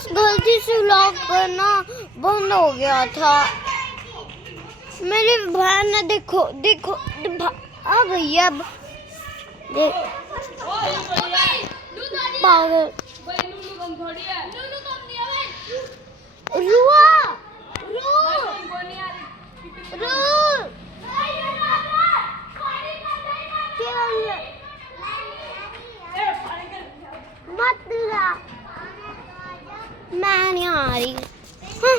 Friends गलती से lock करना बंद हो गया था। मेरी बहन ने देखो देखो आ गई अब देख पागल रुआ मत ला मैं नहीं आ रही। हाँ।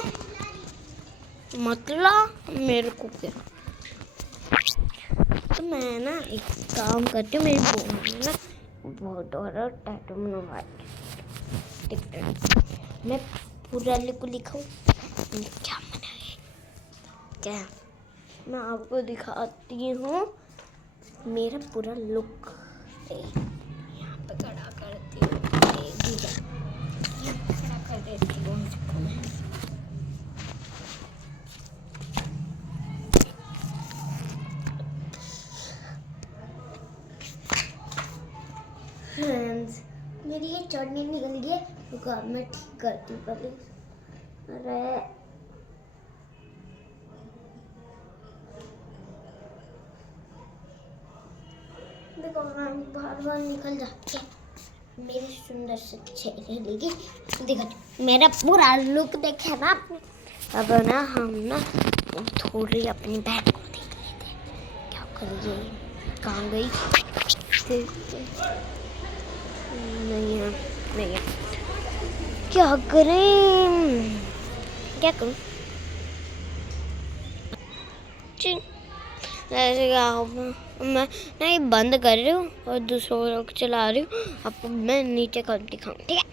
मतला मेरे को क्या। तो मैं ना एक काम करती हूँ, मेरी बहन है ना बहुत और टैटू बनवाती मैं पूरा को लिखाऊँ क्या मना है क्या। मैं आपको दिखाती हूँ मेरा पूरा लुक। यहाँ पे खड़ा करती हूँ, खड़ा कर देती हूँ इसको मैं। फ्रेंड्स मेरी ये चटनी निकल गई है, रुको अब मैं ठीक करती हूँ पहले। अरे देखो बार बार निकल जाती है मेरी सुंदर से चेहरे लेगी। देखो मेरा पूरा लुक देखे ना आपने। अब ना हम ना थोड़ी अपनी बहन को देख लेते हैं क्या कर रही है, कहाँ गई। नहीं है नहीं है, क्या करें क्या करूं। मैं नहीं बंद कर रही हूँ और दूसरों लोग चला रही हूँ। अब मैं नीचे कर दिखाऊँ ठीक है।